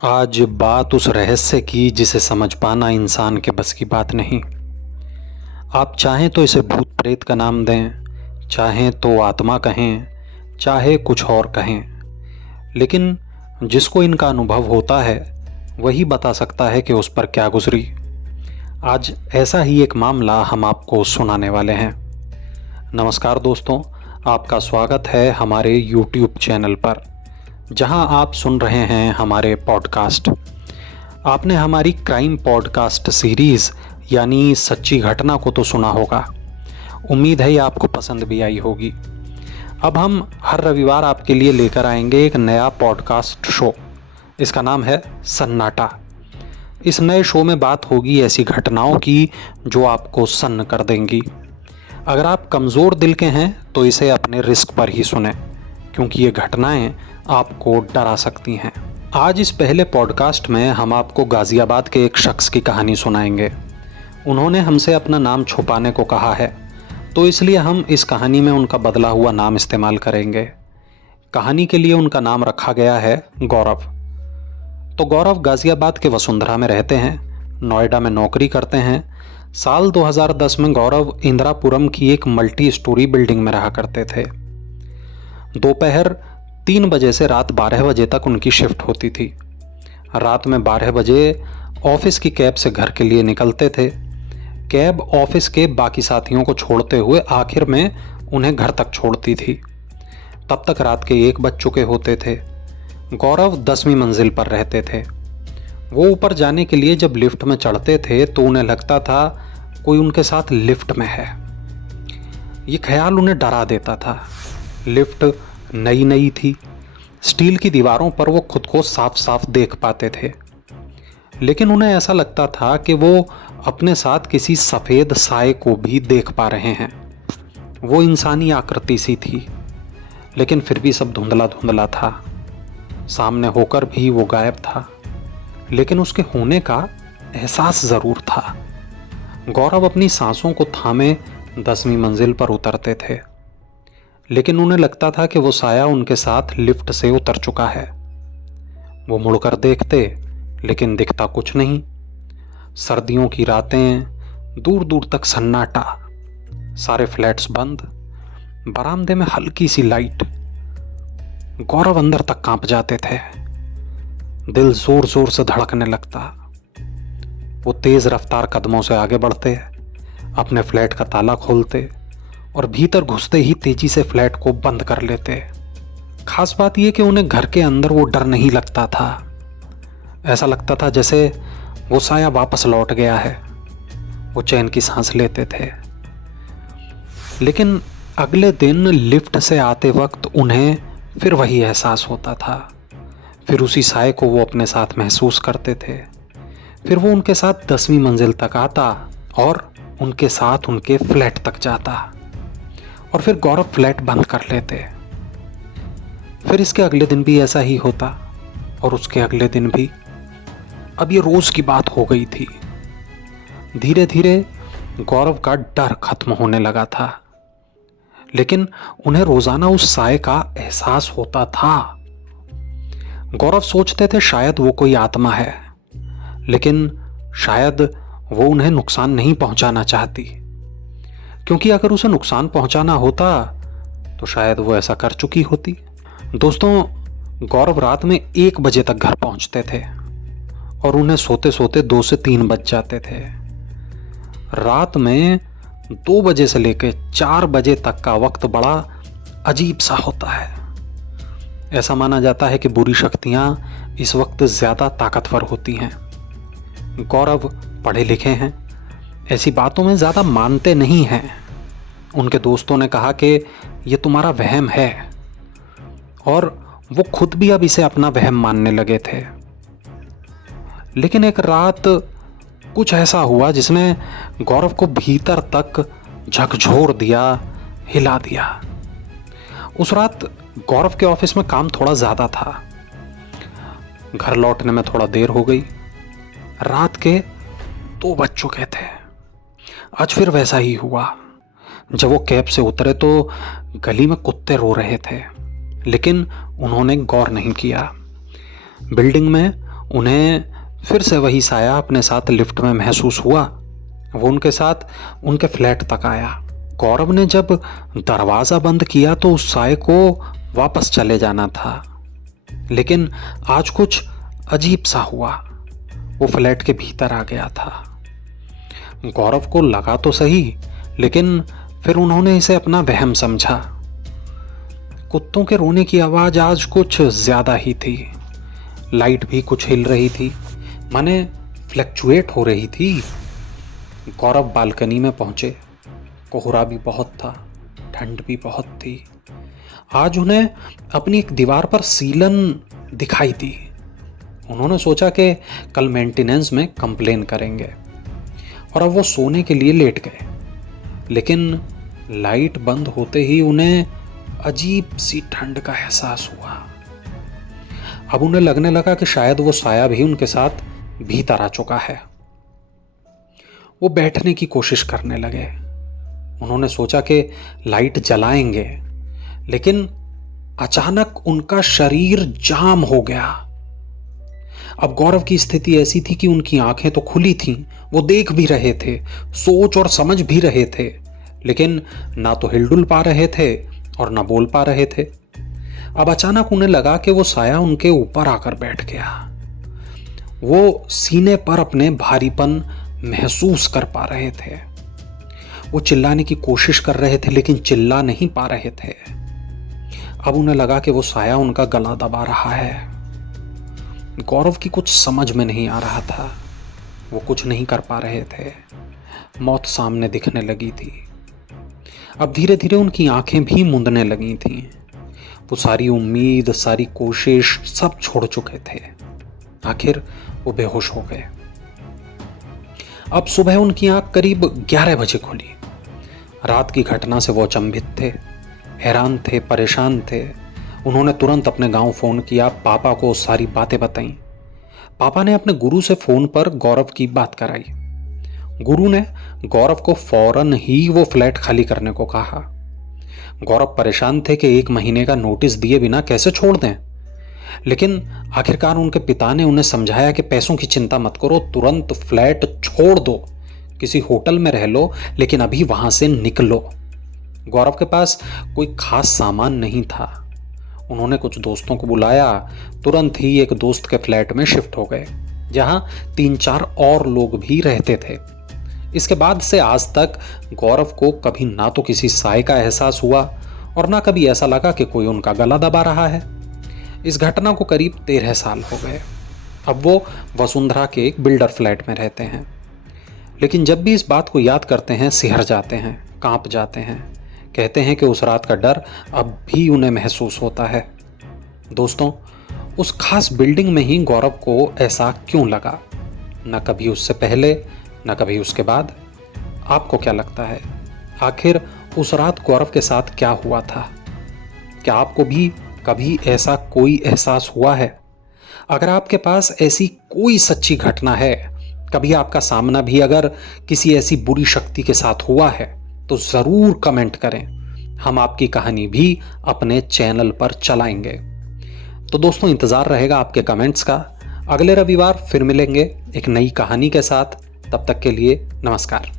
आज बात उस रहस्य की जिसे समझ पाना इंसान के बस की बात नहीं। आप चाहें तो इसे भूत प्रेत का नाम दें, चाहें तो आत्मा कहें, चाहे कुछ और कहें, लेकिन जिसको इनका अनुभव होता है वही बता सकता है कि उस पर क्या गुजरी। आज ऐसा ही एक मामला हम आपको सुनाने वाले हैं। नमस्कार दोस्तों, आपका स्वागत है हमारे YouTube चैनल पर, जहां आप सुन रहे हैं हमारे पॉडकास्ट। आपने हमारी क्राइम पॉडकास्ट सीरीज़ यानी सच्ची घटना को तो सुना होगा। उम्मीद है ये आपको पसंद भी आई होगी। अब हम हर रविवार आपके लिए लेकर आएंगे एक नया पॉडकास्ट शो। इसका नाम है सन्नाटा। इस नए शो में बात होगी ऐसी घटनाओं की जो आपको सन्न कर देंगी। अगर आप कमज़ोर दिल के हैं तो इसे अपने रिस्क पर ही सुने, क्योंकि ये घटनाएं आपको डरा सकती हैं। आज इस पहले पॉडकास्ट में हम आपको गाज़ियाबाद के एक शख्स की कहानी सुनाएंगे। उन्होंने हमसे अपना नाम छुपाने को कहा है, तो इसलिए हम इस कहानी में उनका बदला हुआ नाम इस्तेमाल करेंगे। कहानी के लिए उनका नाम रखा गया है गौरव। तो गौरव गाज़ियाबाद के वसुंधरा में रहते हैं, नोएडा में नौकरी करते हैं। साल 2010 में गौरव इंदिरापुरम की एक मल्टी स्टोरी बिल्डिंग में रहा करते थे। दोपहर 3 बजे से रात 12 बजे तक उनकी शिफ्ट होती थी। रात में 12 बजे ऑफिस की कैब से घर के लिए निकलते थे। कैब ऑफिस के बाकी साथियों को छोड़ते हुए आखिर में उन्हें घर तक छोड़ती थी। तब तक रात के 1 बज चुके होते थे। गौरव 10वीं मंजिल पर रहते थे। वो ऊपर जाने के लिए जब लिफ्ट में चढ़ते थे तो उन्हें लगता था कोई उनके साथ लिफ्ट में है। ये ख्याल उन्हें डरा देता था। लिफ्ट नई नई थी। स्टील की दीवारों पर वो खुद को साफ साफ देख पाते थे, लेकिन उन्हें ऐसा लगता था कि वो अपने साथ किसी सफ़ेद साए को भी देख पा रहे हैं। वो इंसानी आकृति सी थी, लेकिन फिर भी सब धुंधला धुंधला था। सामने होकर भी वो गायब था, लेकिन उसके होने का एहसास ज़रूर था। गौरव अपनी सांसों को थामे 10वीं मंजिल पर उतरते थे, लेकिन उन्हें लगता था कि वो साया उनके साथ लिफ्ट से उतर चुका है। वो मुड़कर देखते, लेकिन दिखता कुछ नहीं। सर्दियों की रातें, दूर दूर तक सन्नाटा, सारे फ्लैट्स बंद, बरामदे में हल्की सी लाइट। गौरव अंदर तक कांप जाते थे। दिल जोर जोर से धड़कने लगता। वो तेज रफ्तार कदमों से आगे बढ़ते, अपने फ्लैट का ताला खोलते और भीतर घुसते ही तेजी से फ्लैट को बंद कर लेते। खास बात यह कि उन्हें घर के अंदर वो डर नहीं लगता था। ऐसा लगता था जैसे वो साया वापस लौट गया है। वो चैन की सांस लेते थे। लेकिन अगले दिन लिफ्ट से आते वक्त उन्हें फिर वही एहसास होता था। फिर उसी साए को वो अपने साथ महसूस करते थे। फिर वो उनके साथ 10वीं मंजिल तक आता और उनके साथ उनके फ्लैट तक जाता, और फिर गौरव फ्लैट बंद कर लेते। फिर इसके अगले दिन भी ऐसा ही होता, और उसके अगले दिन भी। अब ये रोज की बात हो गई थी। धीरे धीरे गौरव का डर खत्म होने लगा था, लेकिन उन्हें रोजाना उस साए का एहसास होता था। गौरव सोचते थे शायद वो कोई आत्मा है, लेकिन शायद वो उन्हें नुकसान नहीं पहुंचाना चाहती, क्योंकि अगर उसे नुकसान पहुंचाना होता तो शायद वो ऐसा कर चुकी होती। दोस्तों, गौरव रात में 1 बजे तक घर पहुंचते थे और उन्हें सोते सोते 2 से 3 बज जाते थे। रात में 2 बजे से लेकर 4 बजे तक का वक्त बड़ा अजीब सा होता है। ऐसा माना जाता है कि बुरी शक्तियां इस वक्त ज़्यादा ताकतवर होती हैं। गौरव पढ़े लिखे हैं, ऐसी बातों में ज़्यादा मानते नहीं हैं। उनके दोस्तों ने कहा कि ये तुम्हारा वहम है, और वो खुद भी अब इसे अपना वहम मानने लगे थे। लेकिन एक रात कुछ ऐसा हुआ जिसने गौरव को भीतर तक झकझोर दिया, हिला दिया। उस रात गौरव के ऑफिस में काम थोड़ा ज़्यादा था। घर लौटने में थोड़ा देर हो गई। रात के 2 बज चुके थे। आज फिर वैसा ही हुआ। जब वो कैब से उतरे तो गली में कुत्ते रो रहे थे, लेकिन उन्होंने गौर नहीं किया। बिल्डिंग में उन्हें फिर से वही साया अपने साथ लिफ्ट में महसूस हुआ। वो उनके साथ उनके फ्लैट तक आया। गौरव ने जब दरवाज़ा बंद किया तो उस साए को वापस चले जाना था, लेकिन आज कुछ अजीब सा हुआ। वो फ्लैट के भीतर आ गया था। गौरव को लगा तो सही, लेकिन फिर उन्होंने इसे अपना वहम समझा। कुत्तों के रोने की आवाज़ आज कुछ ज़्यादा ही थी। लाइट भी कुछ हिल रही थी, माने फ्लक्चुएट हो रही थी। गौरव बालकनी में पहुंचे। कोहरा भी बहुत था, ठंड भी बहुत थी। आज उन्हें अपनी एक दीवार पर सीलन दिखाई दी। उन्होंने सोचा कि कल मेंटेनेंस में कंप्लेन करेंगे, और अब वो सोने के लिए लेट गए। लेकिन लाइट बंद होते ही उन्हें अजीब सी ठंड का एहसास हुआ। अब उन्हें लगने लगा कि शायद वो साया भी उनके साथ भीतर आ चुका है। वो बैठने की कोशिश करने लगे। उन्होंने सोचा कि लाइट जलाएंगे, लेकिन अचानक उनका शरीर जाम हो गया। अब गौरव की स्थिति ऐसी थी कि उनकी आंखें तो खुली थीं, वो देख भी रहे थे, सोच और समझ भी रहे थे, लेकिन ना तो हिलडुल पा रहे थे और ना बोल पा रहे थे। अब अचानक उन्हें लगा कि वो साया उनके ऊपर आकर बैठ गया। वो सीने पर अपने भारीपन महसूस कर पा रहे थे। वो चिल्लाने की कोशिश कर रहे थे, लेकिन चिल्ला नहीं पा रहे थे। अब उन्हें लगा कि वो साया उनका गला दबा रहा है। गौरव की कुछ समझ में नहीं आ रहा था। वो कुछ नहीं कर पा रहे थे। मौत सामने दिखने लगी थी। अब धीरे धीरे उनकी आंखें भी मूंदने लगी थीं। वो सारी उम्मीद, सारी कोशिश सब छोड़ चुके थे। आखिर वो बेहोश हो गए। अब सुबह उनकी आंख करीब 11 बजे खुली। रात की घटना से वो अचंभित थे, हैरान थे, परेशान थे। उन्होंने तुरंत अपने गांव फोन किया, पापा को सारी बातें बताईं। पापा ने अपने गुरु से फोन पर गौरव की बात कराई। गुरु ने गौरव को फौरन ही वो फ्लैट खाली करने को कहा। गौरव परेशान थे कि 1 महीने का नोटिस दिए बिना कैसे छोड़ दें, लेकिन आखिरकार उनके पिता ने उन्हें समझाया कि पैसों की चिंता मत करो, तुरंत फ्लैट छोड़ दो, किसी होटल में रह लो, लेकिन अभी वहां से निकलो। गौरव के पास कोई खास सामान नहीं था। उन्होंने कुछ दोस्तों को बुलाया। तुरंत ही एक दोस्त के फ्लैट में शिफ्ट हो गए, जहां 3-4 और लोग भी रहते थे। इसके बाद से आज तक गौरव को कभी ना तो किसी साए का एहसास हुआ और ना कभी ऐसा लगा कि कोई उनका गला दबा रहा है। इस घटना को करीब 13 साल हो गए। अब वो वसुंधरा के एक बिल्डर फ्लैट में रहते हैं, लेकिन जब भी इस बात को याद करते हैं सिहर जाते हैं, कांप जाते हैं। कहते हैं कि उस रात का डर अब भी उन्हें महसूस होता है। दोस्तों, उस खास बिल्डिंग में ही गौरव को ऐसा क्यों लगा? न कभी उससे पहले, न कभी उसके बाद। आपको क्या लगता है, आखिर उस रात गौरव के साथ क्या हुआ था? क्या आपको भी कभी ऐसा कोई एहसास हुआ है? अगर आपके पास ऐसी कोई सच्ची घटना है, कभी आपका सामना भी अगर किसी ऐसी बुरी शक्ति के साथ हुआ है, तो ज़रूर कमेंट करें। हम आपकी कहानी भी अपने चैनल पर चलाएंगे। तो दोस्तों, इंतज़ार रहेगा आपके कमेंट्स का। अगले रविवार फिर मिलेंगे एक नई कहानी के साथ। तब तक के लिए नमस्कार।